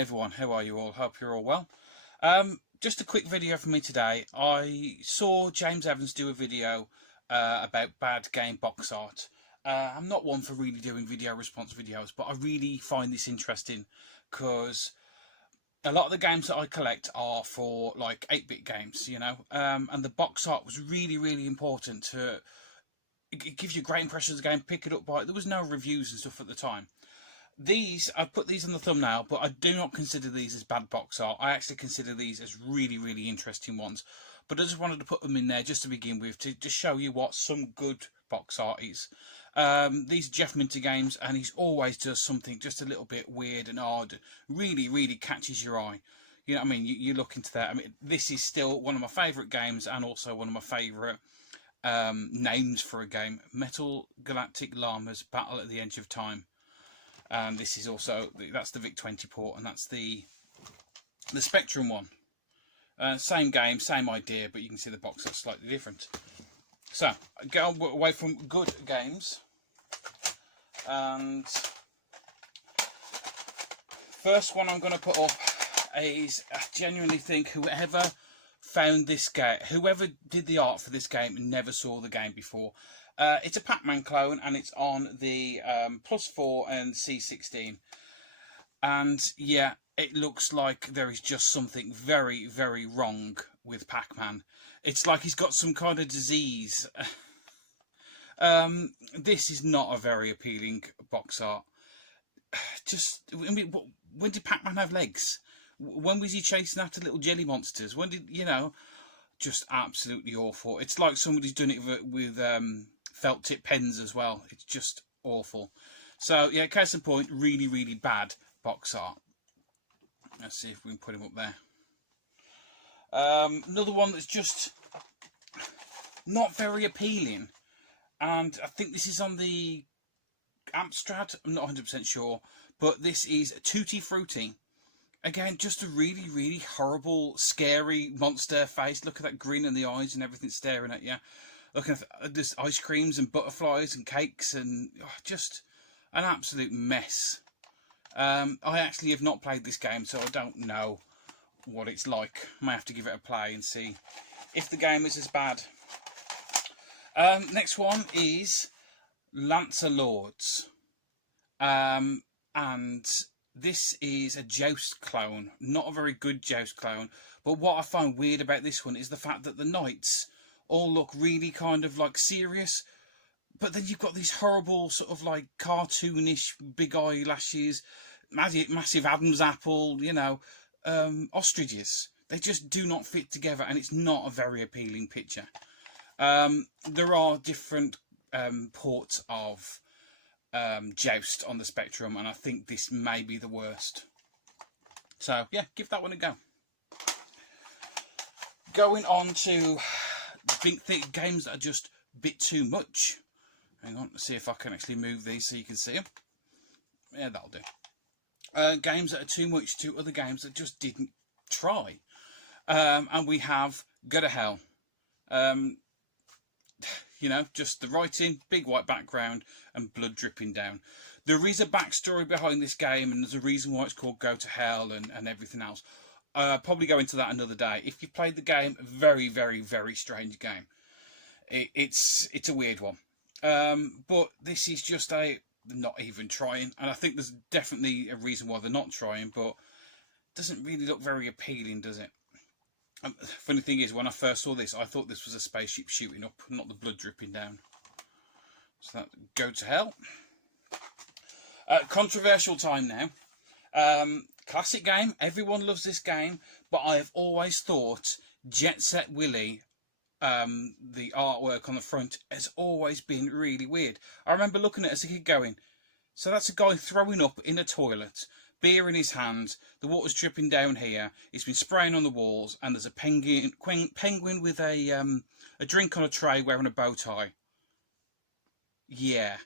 everyone, how are you all? Hope you're all well. Just a quick video for me today. I saw James Evans do a video about bad game box art. I'm not one for really doing video response videos, but I really find this interesting because a lot of the games that I collect are for like 8-bit games, you know, and the box art was really important to. It gives you great impressions of the game, pick it up by. There was no reviews and stuff at the time. I've put these on the thumbnail, but I do not consider these as bad box art. I actually consider these as really interesting ones. But I just wanted to put them in there just to begin with, to just show you what some good box art is. These are Jeff Minter games, and he's always does something just a little bit weird and odd. Really catches your eye. You know what I mean? You look into that. I mean, this is still one of my favourite games, and also one of my favourite names for a game. Metal Galactic Llamas Battle at the Edge of Time. And this is also, that's the VIC-20 port, and that's the Spectrum one. Same game, same idea, but you can see the box is slightly different. So, go away from good games. And first one I'm going to put up is, I genuinely think whoever found this game, whoever did the art for this game and never saw the game before. It's a PacMan Clone, and it's on the +4 and C16. And yeah, it looks like there is just something very wrong with Pac-Man. It's like he's got some kind of disease. This is not a very appealing box art. I mean, when did Pac-Man have legs? When was he chasing after little jelly monsters? When did, you know, just absolutely awful. It's like somebody's done it with felt tip pens as well. It's just awful. So yeah, case in point, really bad box art. Let's see if we can put him up there. Another one that's just not very appealing, and I think this is on the Amstrad, I'm not 100% sure, but this is Tutti Frutti. Again, just a really horrible, scary monster face. Look at that grin in the eyes and everything staring at you. Looking at this ice creams and butterflies and cakes, and just an absolute mess. I actually have not played this game, so I don't know what it's like. I may have to give it a play and see if the game is as bad. Next one is Lancer Lords. And this is a Joust clone. Not a very good Joust clone. But what I find weird about this one is the fact that the knights all look really kind of like serious, but then you've got these horrible sort of like cartoonish big eyelashes, massive Adam's apple, you know, ostriches. They just do not fit together, and it's not a very appealing picture. There are different ports of Joust on the Spectrum, and I think this may be the worst. So yeah, give that one a go. Going on to think games that are just a bit too much. Hang on, let's see if I can actually move these so you can see them. Yeah, that'll do. Games that are too much to other games that just didn't try. And we have Go to Hell. You know, just the writing, big white background, and blood dripping down. There is a backstory behind this game, and there's a reason why it's called Go to Hell and everything else. Probably go into that another day. If you've played the game, very strange game. It's a weird one. But this is just not even trying, and I think there's definitely a reason why they're not trying, but it doesn't really look very appealing, does it? Funny thing is, when I first saw this, I thought this was a spaceship shooting up, not the blood dripping down. So that Go to Hell. Controversial time now. Classic game, everyone loves this game, but I have always thought Jet Set Willy, the artwork on the front, has always been really weird. I remember looking at it as a kid going, so that's a guy throwing up in a toilet, beer in his hand, the water's dripping down here, he's been spraying on the walls, and there's a penguin with a drink on a tray wearing a bow tie. Yeah.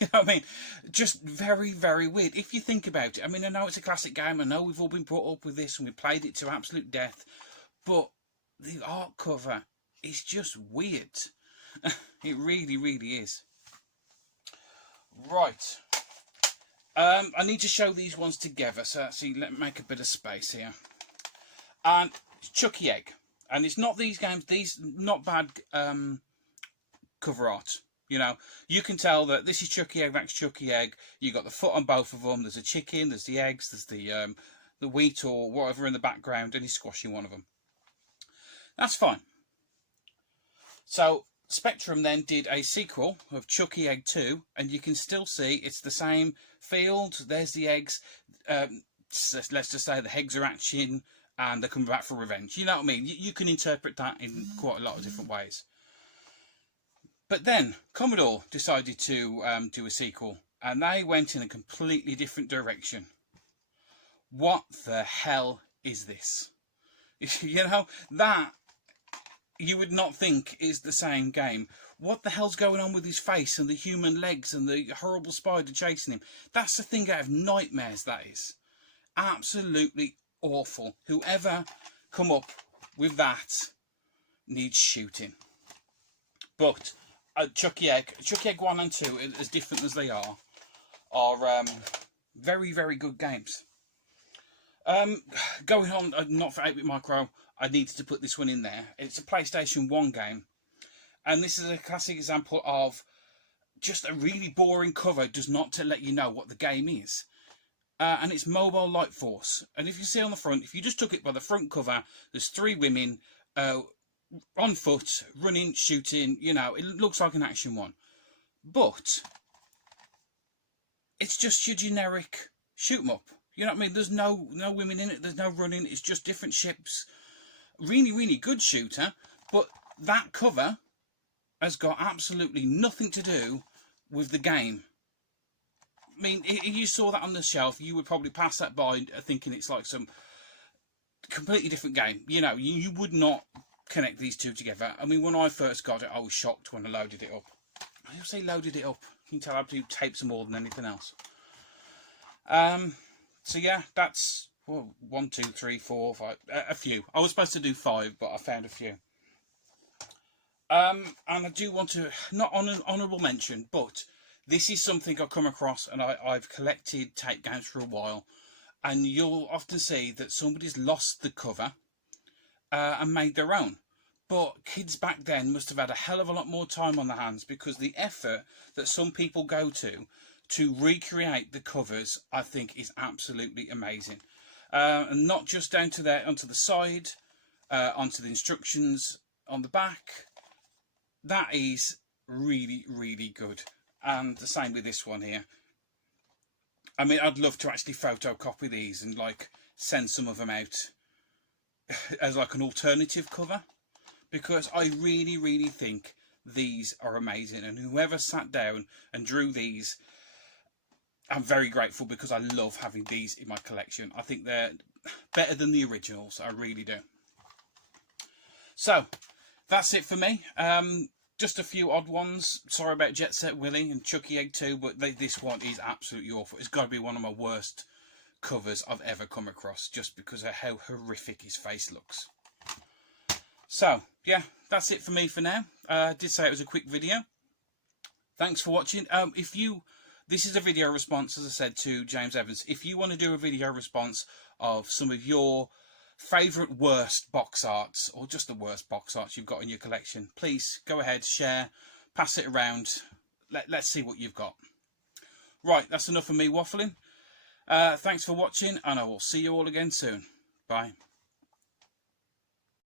You know what I mean? Just very weird. If you think about it, I mean, I know it's a classic game, I know we've all been brought up with this and we played it to absolute death, but the art cover is just weird. It really is. Right. I need to show these ones together, so see, let me make a bit of space here. And Chucky Egg, and it's not these games. These not bad cover art. You know, you can tell that this is Chucky Egg, that's Chucky Egg. You got the foot on both of them. There's a chicken, there's the eggs, there's the wheat or whatever in the background, and he's squashing one of them. That's fine. So Spectrum then did a sequel of Chucky Egg 2, and you can still see it's the same field. There's the eggs. Let's just say the eggs are hatching and they're coming back for revenge. You know what I mean? You can interpret that in quite a lot of different ways. But then Commodore decided to do a sequel, and they went in a completely different direction. What the hell is this? You know, that you would not think is the same game. What the hell's going on with his face and the human legs and the horrible spider chasing him? That's the thing out of nightmares, that is. Absolutely awful. Whoever come up with that needs shooting. But Chucky Egg 1 and 2, as different as they are very, very good games. Going on, not for 8-bit micro, I needed to put this one in there. It's a PlayStation 1 game, and this is a classic example of just a really boring cover does not let you know what the game is. And it's Mobile Light Force, and if you see on the front, if you just took it by the front cover, there's 3 women on foot, running, shooting. You know, it looks like an action one, but it's just your generic shoot 'em up. You know what I mean? There's no women in it. There's no running. It's just different ships. Really, really good shooter. But that cover has got absolutely nothing to do with the game. I mean, if you saw that on the shelf, you would probably pass that by thinking it's like some completely different game. You know, you would not connect these two together. I mean, when I first got it, I was shocked when I loaded it up. I say loaded it up. You can tell I do tapes more than anything else. So yeah, that's 1, 2, 3, 4, 5, a few. I was supposed to do 5, but I found a few. And I do want to, not on an honourable mention, but this is something I've come across, and I've collected tape games for a while, and you'll often see that somebody's lost the cover and made their own. But kids back then must have had a hell of a lot more time on their hands, because the effort that some people go to recreate the covers, I think, is absolutely amazing. And not just down to onto the side, onto the instructions on the back. That is really, really good. And the same with this one here. I mean, I'd love to actually photocopy these and like send some of them out as like an alternative cover, because I really, really think these are amazing. And whoever sat down and drew these, I'm very grateful, because I love having these in my collection. I think they're better than the originals. I really do. So that's it for me. Just a few odd ones. Sorry about Jet Set Willy and Chucky Egg 2, but this one is absolutely awful. It's got to be one of my worst covers I've ever come across, just because of how horrific his face looks. So yeah, that's it for me for now. I did say it was a quick video. Thanks for watching. This is a video response, as I said, to James Evans. If you want to do a video response of some of your favourite worst box arts, or just the worst box arts you've got in your collection, please go ahead, share, pass it around. Let's see what you've got. Right, that's enough of me waffling. Thanks for watching, and I will see you all again soon. Bye.